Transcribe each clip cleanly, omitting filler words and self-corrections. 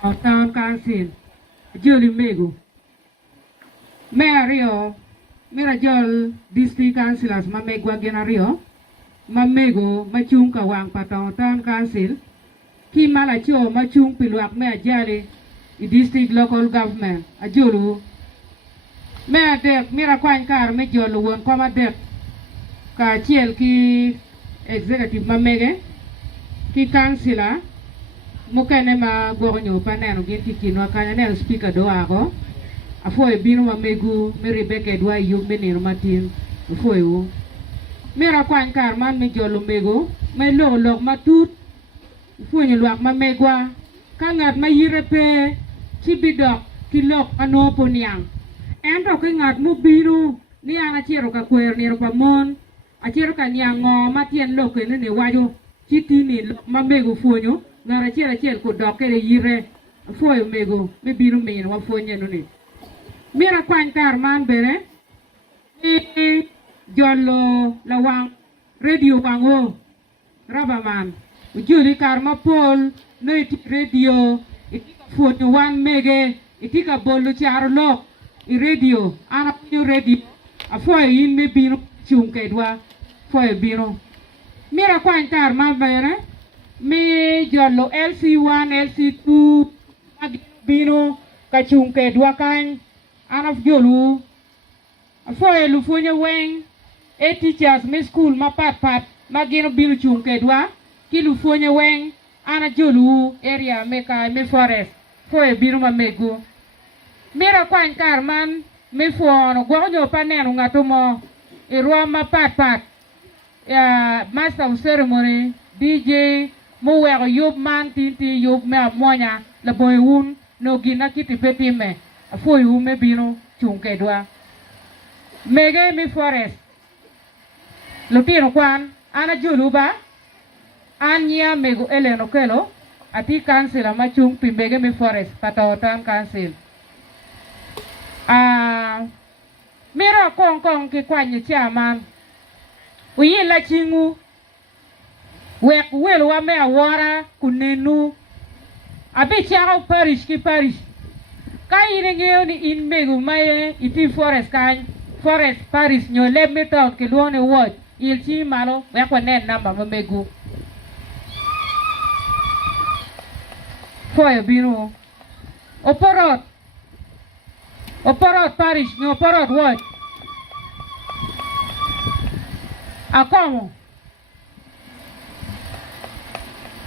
Town Council, Jolly Mego. Mario, Mirajol, District Councilors, Mamegua Genario, Mamego, Machunka Wang Patongo Town Council, Kimalacho, Machung Piluak Mea Jali, District Local Government, Ajulu, Mea Dek, Mirakwan Kar, Majol, one comma dek, Ka Chiel Ki Executive Mamege, Ki Councilor, Mukane ma goronyo paneno genti kino kanya speaker do ako afo e binu mamegu mi Rebecca dwa yub menino matin afo e u mira kwan karman mi jolo mego me lo matut afo ni luak mamegwa kangat ma yirepe kibidok kilok ano poniang ento kangat mo binu ni ana chiro ka Kwero ni pamon achiro ka nyango matien loke ne wajo chitini mamego fonyo ngara chiel ko dokere yire foyo mego me biro min wa fonye no ni mira kwan kar man bere e jollo la wang radio wango raba man ujuli kar ma pol no iti radio itika fonyo wan mege itika bolu charo lok i radio ana punyo radio a foyo yin me biro chunke dwa foyo biro mira kwan kar man bere mi jollo LC1 LC2 bino kachungke dua kan anaf jolu afoye lu funya weng e teachers mi school ma pat magino bino chungke dua ki lu funya weng ana jolu area me forest foye bino ma mego mira kwan karman mi fuono gwojo paneno ngatomo e ruwa ma pat ya master of ceremony DJ mo wego yob man tinti yob me amonya la boy un no gina kiti peti me afoy u me bino chunke dwa mege mi forest lutino kwan ana juluba anya mego eleno kelo ati council ama chung pi mege mi forest Patotan council mira kong ki kwanye chairman uyi la chingu wek wel wa me awara kunenu abi chao parish ki parish kai ngeo ni in megu maye iti forest kan forest parish nyo leb me town ke luone watch il chi malo wek wa nen namba ma megu foyo binu oporot parish nyo oporot watch akomo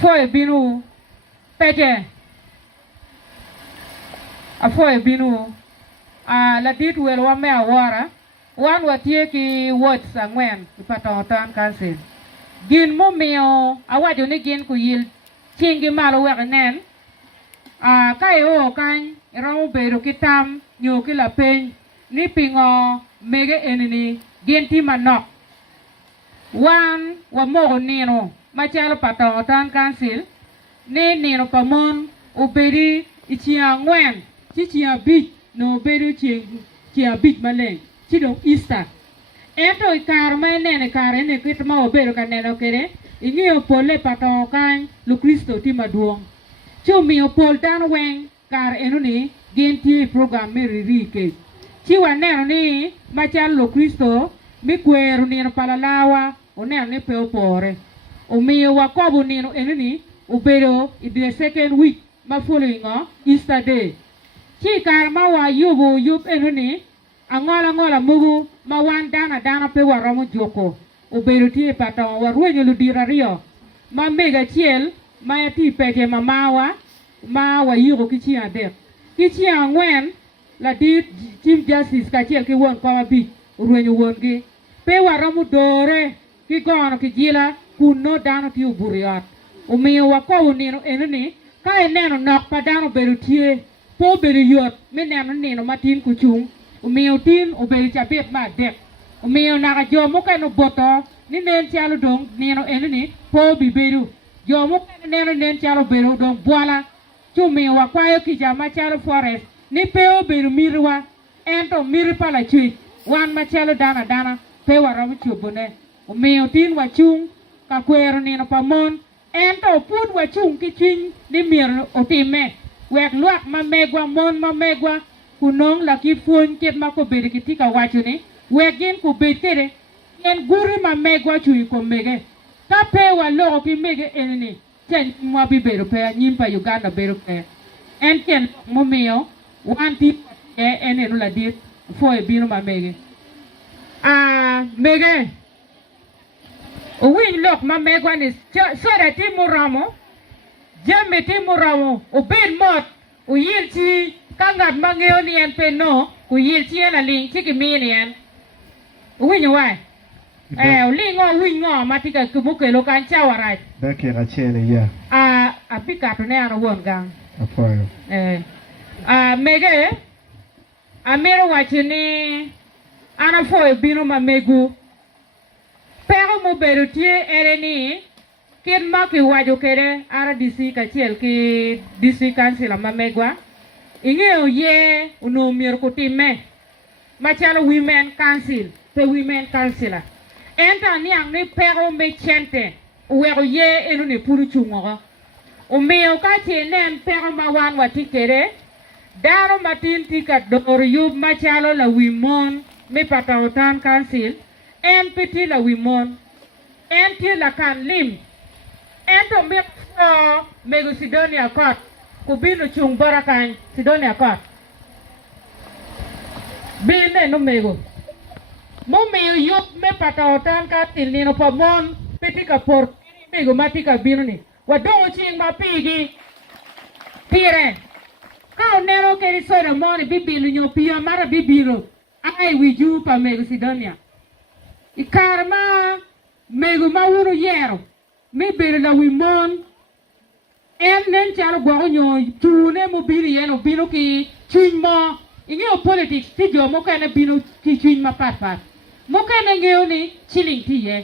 foye binu peje a foye binu la dit wel wa me awara wan watie ki wot sangwen Patotan council gin mo mio awajo ni gin ku yil chingi malo wek nen kai o kan ramu beru kitam nyo ki la pen ni pingo mege enini gin ti manok wan wa mo Nino machalo Patotan council ni Nino pamon uberi ichia ngwen chichia bich no uberi chia bich maleng chidong Easter ento ikar ma nene kare ne kitma obero kaneno kere ingio pole Patokan lu Kristo ti maduong chumi opol dan weng kar enuni genti program meririke chiwa neno ni machalo lu Kristo mi Kwero Nino palalawa oneno ni pe opore omiyo wakobo Nino enuni ubero in the second week ma following Easter day chi kar ma wa yub enuni angola mugu ma wan dana pe waromo joko ubero ti Patongo warwenyo ludira rio ma mega chiel ma ti peke mamawa ma wa yugo kichi ade kichi angwen la di chief justice ka chiel ki won kwa bi urwenyo won gi pe waromo dore ki gono ki jila kuno dano ti uburiat umiyo wakobo Nino enuni ka eneno nok pa dano beru tie po beru yot mi neno Nino matin kuchung umiyo tin uberu chabet ma dek umiyo naka jomo kano boto ni nen chalo dong Nino enuni po biberu jomo kano neno nen chalo beru dong buala chumiyo wakwayo kijama chalo forest ni peo beru mirwa ento miri pala chui wan machalo dana pe waromo chubone umiyo tin wachung ka Kwero Nino pamon ento put wachung kiching ni mir otime แหวกลวกมาเมกว่ามนมาเมกว่ากูน้องหลักอีฟูนเก็บมากูเบรกิที่กาวาจุนี่แหวกเย็นกูเบรเตเรเย็นกูรีมาเมกว่าช่วยกูเมกถ้าเพว่าโลกที่เมกเอ็นนี่เช่นมัวบิเบรุเพยิมไปยูกันดาเบรุเพเอ็นเช่นโมเมียววันที่เอ็นเอ็นรู้ละดีฟอยบิโนมาเมกเมกวิ่งโลกมาเมกว่านี่เสื้อที่มูรามอจำไม่ที่มูรามอเป็นหมดยิลชีกังกัดมาเงียวนี่อันเป็นโนยิลชีนั่นลิงที่กิมีนี่อันวิ่งอยู่ไว้ลิงวิ่งมาที่กับกุมุกเกลูกันเจ้าอะไรเด็กเกเชเลยยาพิกัดเนี่ยเราวนกันพอยเมกเมรุวัชนีอันนั้นฟอยบิโนมาเมกูเพื่อโมเบรุที่เอเรนี่เกิดมาคิวาจุเคเรอาร์ดีซีกับเชลคีดีซีกันสิลามาเมกว่าอิงเย่อุโนมีร์กุติเมมาเชลวิเมนคันซิลเปวิเมนคันซิลเอ็นตานี่อังนี่เพื่อโมเชนเตอุเอโอเย่เอนุนี่พูดชุ่งอ่ะอุเมโอกาเชนเนนเพื่อมาวันวัติเคเรดาร์มาตินที่กัดดอร์ยูบมาเชลลาวิมอนไม่ปัตตาอุทานคันซิลเอ็นพิธีลาวิมอนเอ็นที่ละคันลิมเอ็นตัวเมียเมกุซิโดเนียกอดกูบินชุงบารากันซิโดเนียกอดบินเนี่ยนุ่มเมกุโมเมียยุบไม่ปัตตาตันกัดติลินพมอนเปติกับปอร์เมกุมาติกับบินนี่ว่าดงชิงมาปีกีปีเรนข้าวเนโรเกลิโซดามอนี่บิบิลุญโยปีอามาระบิบิโรไอวิจูปาเมกุซิโดเนียอีคาร์มาเมกุมาวูรุเยโรไม่เบรลาวิมอนเอ็นเน้นจาร์กว่าโยจูเน่โมบิลีเอ็นบิโนกีชินมาอีเงี้ย politics ที่จอมโมกันเนบิโนกีชินมาปัดโมกันเนเงี้ยนี่ชิลิงที่เย่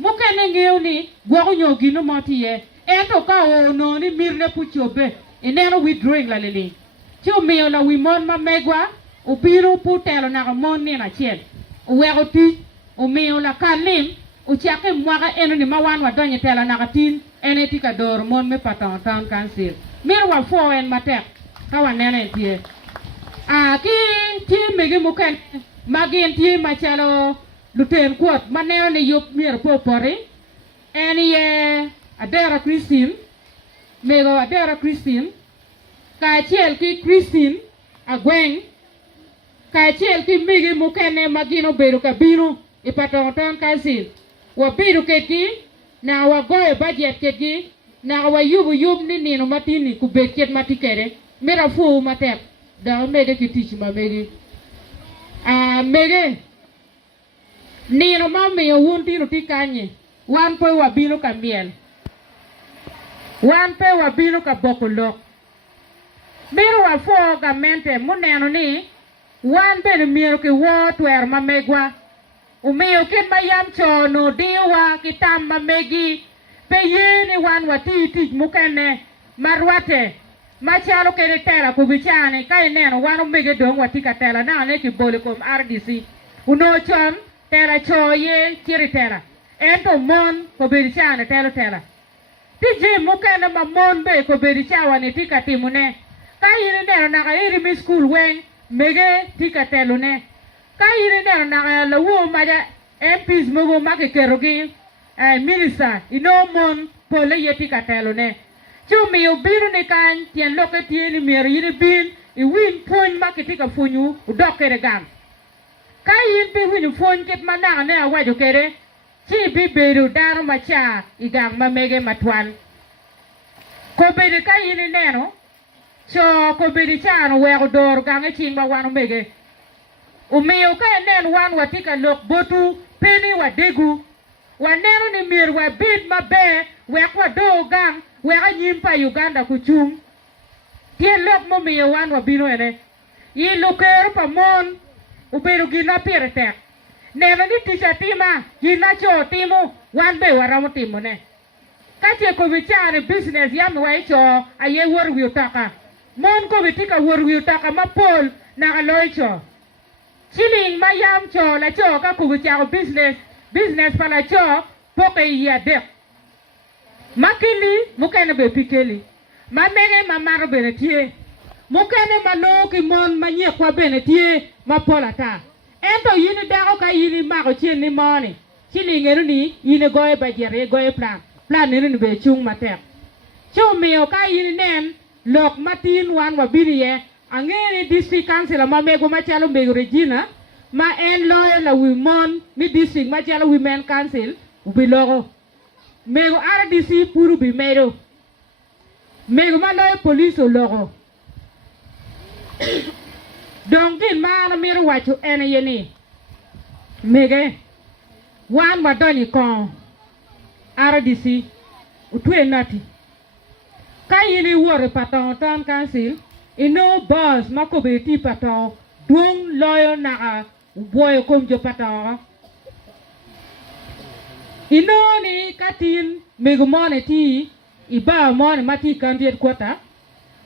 โมกันเนเงี้ยนี่กว่าโยกินมาที่เย่เอ็นตัวก้าวโน่นี่มิร์เนพุชโยเบเอ็นเนโร withdrawing ละเลยชิวเมียลาวิมอนมาเมกว่าอุบิโนพูดแต่ละนักมอนเนี่ยนะเช่นอุเวกตีอุเมียลาคันลิมuciake mwaga eno ni mawan wa donye tela nagatin ene tika dor mon me patan tan kansil mir wa fo en matek kawa nene tie ki ti mege muken magin ti machalo luten kuot maneo ne yup mir popori ene ye adera Christine mego adera Christine ka chiel ki Christine agwen ka chiel ki mege muken ne magino beru ka bino ipatan tan kansil wabiru keki na wagoe budget keki na wayubu ni Nino matini kubeket matikere mera fu matek da mege kitich ma mege mege Nino mame yo wunti no tikanye wan pe wabiru ka miel wan pe wabiru ka bokulok mero wa fo ga mente muneno ni wan be miel ke wo twer ma megwa umeo ken mayam chono diwa kitam mamegi pe yeni wan watiti mukane marwate machalo kene tela kubichane kai neno wan umege dong watika tela na ne ki bole kom RDC uno chon tela choye chiri tela ento mon ko bichane tela tije mukane mamon be ko bichawa ne tika timune kai ne neno na kai mi school wen mege tika telune kaire ne na la wo maja MPs mo ma ke kerogi minister ino mon pole yeti katelo ne chumi ubiru ne kan tien loke tien mi ri bin I win pon ma ke tika fonyu udokere gam kayin pe win fon ket mana ne awa jokere chi bi beru daru macha igang ma mege matwan ko be kayin ne no so ko be chano we dor gang e chin ba wanu mege umeo ka nen wan watika lok botu peni wa degu wanero ni mir wa bid mabe we kwa do gang we ga nyimpa Uganda kuchum tie lok mo meo wan wa bino ene yi loker pa mon ubero gina pirete neno ni tisha tima gina cho timo wan be waramo timo ne kache ko bichane business yam wa icho aye wor wi utaka mon ko bitika wor wi utaka mapol na aloicho Chiling mayam cho la cho ka kubichao business pala cho poke ya dek makili mukene be pikeli mamege mamaro benetie mukene mano ki mon manye kwa bene tie ma polata ento yini dago ka yini mako chien ni moni chini ngeru ni yini goye bajere goye plan ni be chung matek chung mio ka yini nen lok matin wan wabiri ye angeni district council ma mego machalo mego Regina ma en lawyer la women mi district machalo women council ubi logo mego RDC puru bi mero mego ma lawyer police o logo donc din ma mero wacho ene yeni mege wan wadoni kon RDC utwe nati kayini wore Patongo town council ino boss makobeti Patongo dung loyo na boy komjo Patongo ino ni katin megumone ti iba mone mati kandiet kwata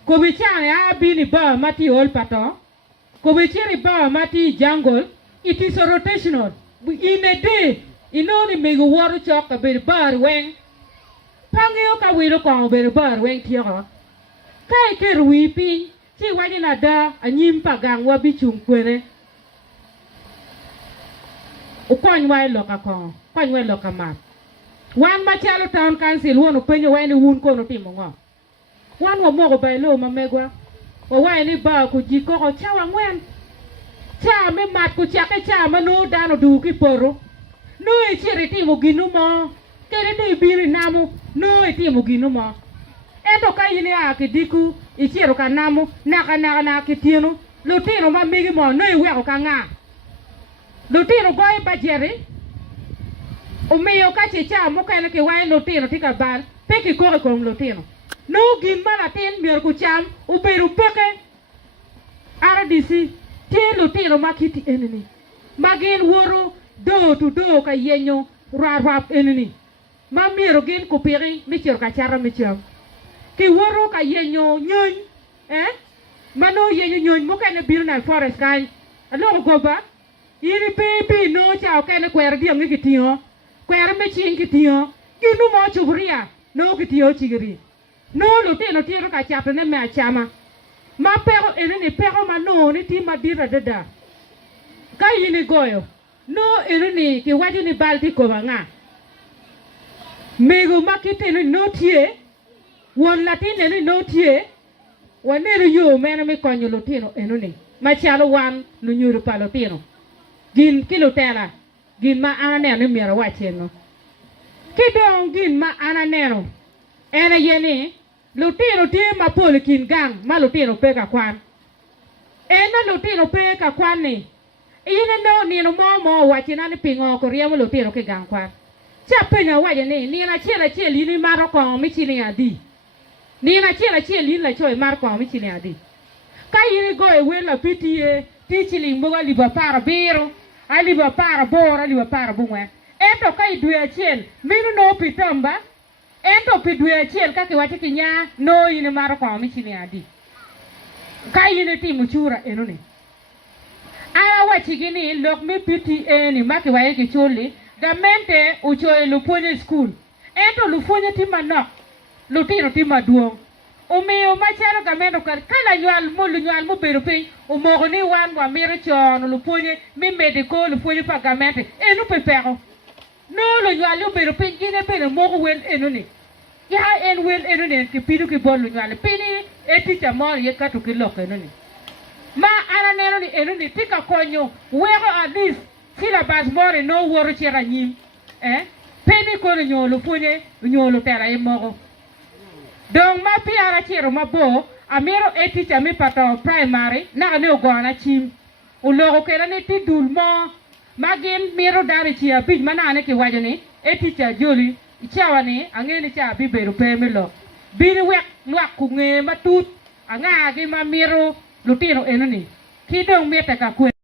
kobichane abini ba mati ol Patongo kobichiri ba mati jungle. It is a rotational in a day ino ni megu waru choka be bar weng pangyo ka wilo ko be bar weng tiyo kai ke ruipi chi wani na da anyim pagang wa bichung kwere ukon wai loka ko kon wai loka ma wan machalo town council wono penyo wani wun ko no timo ngo wan wo mogo bai lo mamegwa o wai ni ba ku jiko ko chawa ngwen cha me mat ku chake cha manu dano du ki poro no e chiri timo ginu mo kere ni biri namu no e timo ginu mo ento ka yini a kidiku ichiro ka namu na kitino lutino ma migi mo no e weko ka nga lutino goy bajeri umiyo ka chicha mo kene ki wai lutino tika bal peki kore kong lutino no gin mana tin mier ku cham uberu peke RDC ti lutino makiti enini magin woro do to do ka yenyo rarwap enini ma miero gin kupiri michiro ka chara michiro ki woro ka yenyo nyony mano yenyo nyony mo kene biru na forest kai alo goba yini baby no cha kene kwero dio ngi kitio kwero me chin kitio ginu mo chuburia no kitio chigiri no lutino tiro ka chapa ne me achama ma pero enini pero mano ni ti madira dada ka yini goyo no enini ki wadi ni balti ko nga mego makite no tie won latine ni no tie wanere yo mena mi konyo lutino enuni machalo wan no nyuru palotino gin kilotela gin ma anane ni mira wacheno kidong gin ma ananero ene yeni lutino tie ma polikin gang ma lutino peka kwan ena lutino peka kwan ni ine no nino mo wachina ni pingo ko riemo lutino ke gang kwan cha penya waje ni na chela ni maro ko mi chini adi ni na chela ni la choy mar ko mi chini adi kai ni go e wela pitie ti chili mboga liba para biro aliba para bora aliba para bungwe ento kai due chel minu no pitamba ento pi due chel kake wache kinya no ine maro ko mi chini adi kai ni ti muchura enoni ara wachi gini lok mi piti eni maki wae ki chuli gamente uchoe luponye school ento luponye tima nok lutino tima duong umiyo machalo gamendo kala nyual mo bero piny umogo ni wan wa miro chono luponye mi medico luponye pa gamente enu pepero no lo nyual yo bero piny gine bene mogo wel enuni ya en wel enuni ki pidu ki bol nyual pini eticha mor ye katu ki lok enuni ma ana neno ni enuni tika konyo wego adis sila basmore no woro chera nyim peni ko nyolo punye nyolo tera imogo dong ma piara chero mabo amiro eticha mi pato primary na ne ogona chim ulogo kera ni tidul mo magin miro dari chia bij manane ki wajani eticha joli ichawani angeni cha biberu pemelo bini wek luak kunge matut anga gi ma miro lutino enani kidong meta ka kwe